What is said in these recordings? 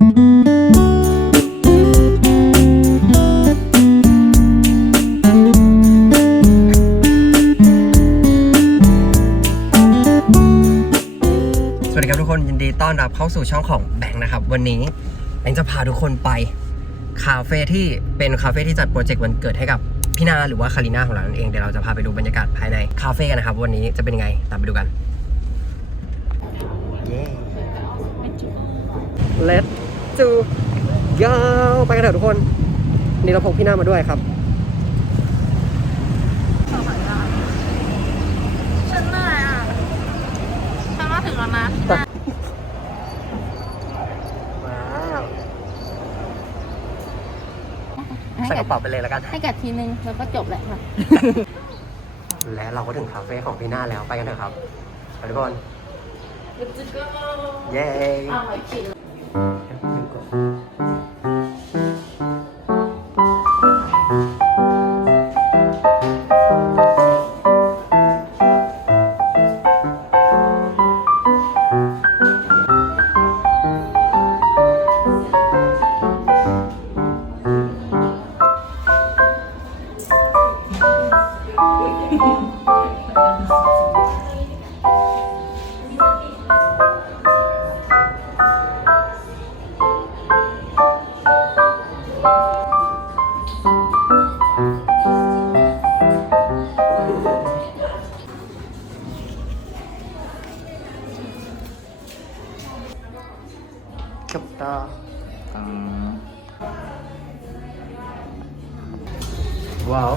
สวัสดีครับทุกคนยินดีต้อนรับเข้าสู่ช่องของแบงค์นะครับ วันนี้แบงค์จะพาทุกคนไปคาเฟ่ที่เป็นคาเฟ่ที่จัดโปรเจกต์วันเกิดให้กับพี่นาหรือว่าคาริน่าของเรานั่นเองเดี๋ยวเราจะพาไปดูบรรยากาศภายในคาเฟ่กันนะครับ วันนี้จะเป็นยังไงตามไปดูกัน Let's do go ไปกันเถอะทุกคน นี่เราพกพี่นามาด้วยครับฉันเหนื่อยอะฉันมาถึงแล้วนะใส่กระเป๋าไปเลยแล้วกัน ให้กัดทีนึงแล้วก็จบแหละค่ะ และเราก็ถึงคาเฟ่ของพี่นาแล้วไปกันเถอะครับไปทุกคนเย้ จ บต่อว้าว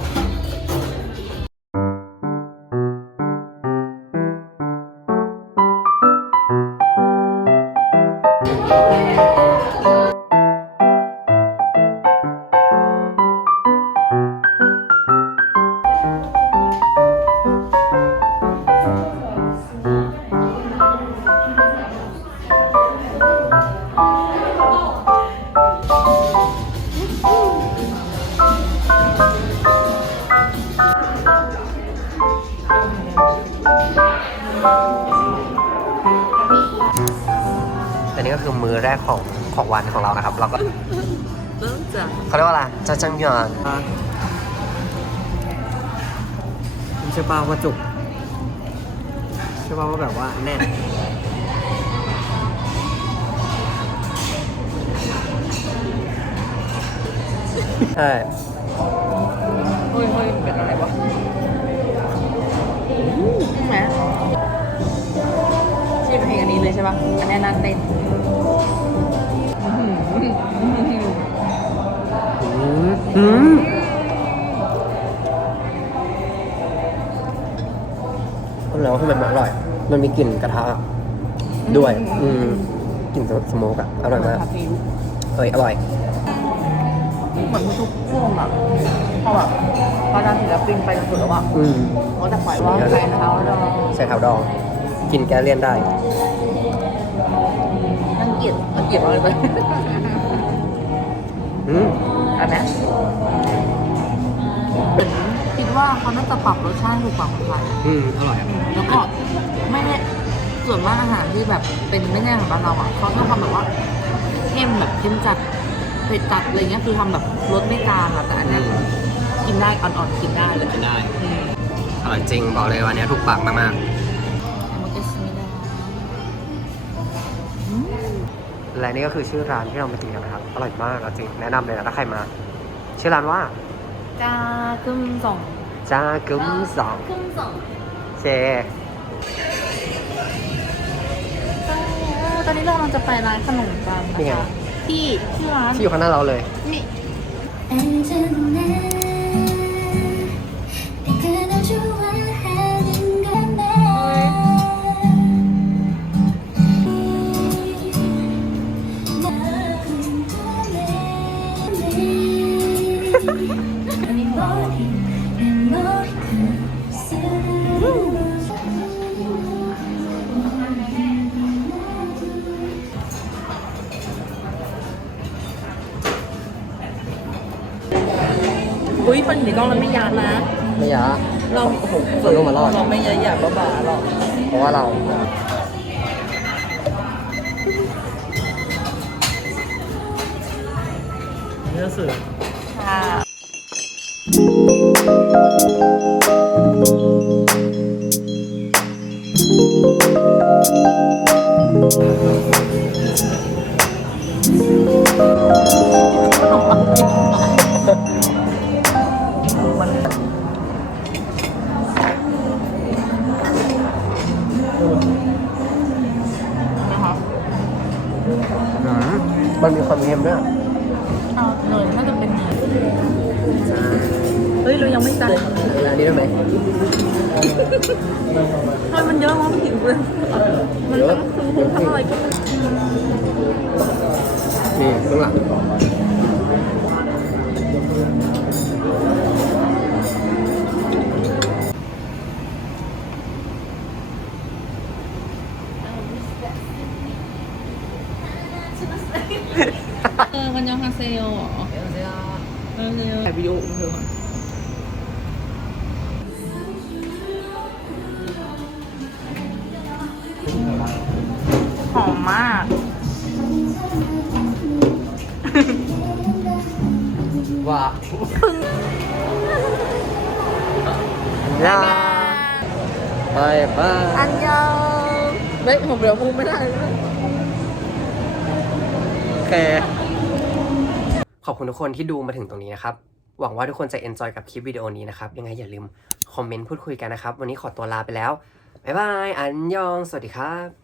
คือมือแรกของของวันของเรานะครับ เราก็เริ่มจากเขาเรียกว่าอะไรจาจังยอนเชื่อป้าว่าจุกเชื่อป้าว่าแบบว่าแน่นใช่ อันนี้เลยใช่ปะอันนี้น่าเต้นอืมแล้วทำไมมันอร่อย มันมีกลิ่นกระทะด้วย อืมกลิ่นสโมกอะอร่อยมากเอ้ยอร่อย เหมือนทุกช่วงอะพอแบบพอดาศิลปินไปสุดแล้วอะอืมเขาจะปล่อยว่าใส่เท้าดองใส่ขาวดอง กินแก้เลี่ยนได้รังเกียจรังเกียจมากเลยอืมอันนี้คิดว่าเขาน่าจะปรับรสชาติให้ถูกปากคนไทยอะอืมอร่อยอะแล้วก็ไม่ได้ส่วนมากอาหารที่แบบเป็นไม่แน่ของบ้านเราอะเขาต้องทำแบบว่าเข้มแบบเข้มจัดเผ็ดจัดอะไรเงี้ยคือทำแบบรสไม่กลางอะแต่อันเนี้ยกินได้อ่อนๆกินได้เลย กินได้ อืม อร่อยจริงบอกเลยวันนี้ถูกปากมากแและนี่ก็คือชื่อร้านที่เรามากินกันนะครับ อร่อยมากเอาจริงแนะนำเลยนะถ้าใครมา ชื่อร้านว่า จ้ากึมสองจ้ากึ้มสองกึมสองเชตอนนี้เรากำลังจะไปร้านขนมกันนะคะที่ชื่อร้านที่อยู่ข้างหน้าเราเลย นี่언제 อุ้ยเป็นหนีกล้องแล้วไม่ยานนะ ไม่ยะเราโอ้โหเราลงมารอดเราไม่ยะหยาบบ้าๆหรอกเพราะว่าเราลือกสื่อค่ะนะ มันมีความเค็มด้วยเอาเลยน่าจะเป็นเนยใช่เฮ้ยเรายังไม่จ่ายร้านนี้ได้ไหมทำไมมันเยอะมากผิวเลยมันทั้งคือคุ้มทั้งอะไรก็ไม่นี่ข้างหลัง เออมันยังฮาเซลเหรอเออเร็วถ่ายวิดีโอเธอก่อนหอมมาก ว้าวยาไปไปอันยองเฮ้ยผมเดี๋ยวพูดไม่ได้เลยโอ เค ขอบคุณทุกคนที่ดูมาถึงตรงนี้นะครับ หวังว่าทุกคนจะเอนจอยกับคลิปวิดีโอนี้นะครับ ยังไงอย่าลืมคอมเมนต์พูดคุยกันนะครับ วันนี้ขอตัวลาไปแล้ว บ๊ายบาย อันยอง สวัสดีครับ